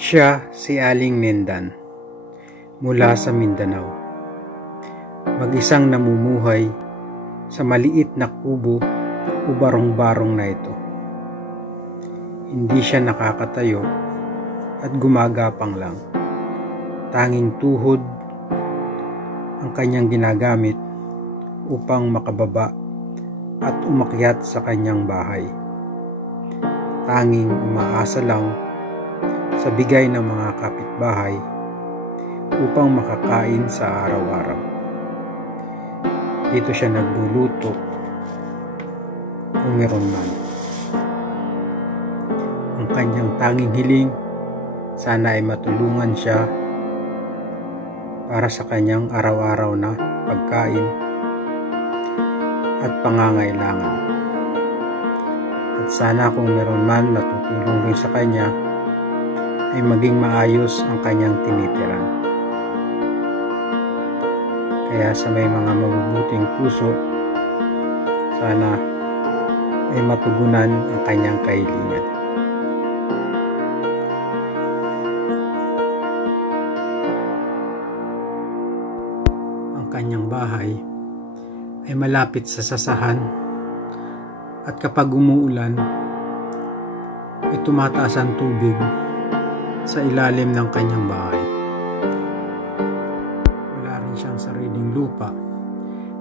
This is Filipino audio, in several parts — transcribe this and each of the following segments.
Siya si Aling Nendan mula sa Mindanao. Mag-isang namumuhay sa maliit na kubo o barong-barong na ito. Hindi siya nakakatayo at gumagapang lang. Tanging tuhod ang kanyang ginagamit upang makababa at umakyat sa kanyang bahay. Tanging umaasa lang sa bigay ng mga kapitbahay upang makakain sa araw-araw. Dito siya nagluluto kung meron man. Ang kanyang tanging hiling, sana ay matulungan siya para sa kanyang araw-araw na pagkain at pangangailangan. At sana kung meron man natutulong rin sa kanya, ay maging maayos ang kanyang tinitiran. Kaya sa may mga mabubuting puso, sana ay matugunan ang kanyang kahilingan. Ang kanyang bahay ay malapit sa sasahan at kapag umuulan ay tumataas ang tubig sa ilalim ng kanyang bahay. Wala rin siyang sariling lupa,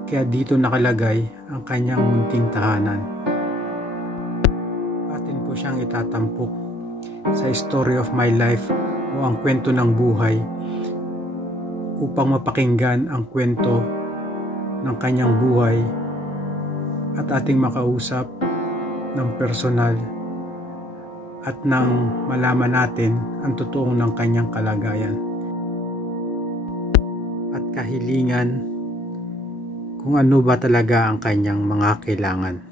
kaya dito nakalagay ang kanyang munting tahanan. Atin po siyang itatampok sa story of my life o ang kwento ng buhay upang mapakinggan ang kwento ng kanyang buhay at ating makausap ng personal at nang malaman natin ang totoong ng kanyang kalagayan at kahilingan kung ano ba talaga ang kanyang mga kailangan.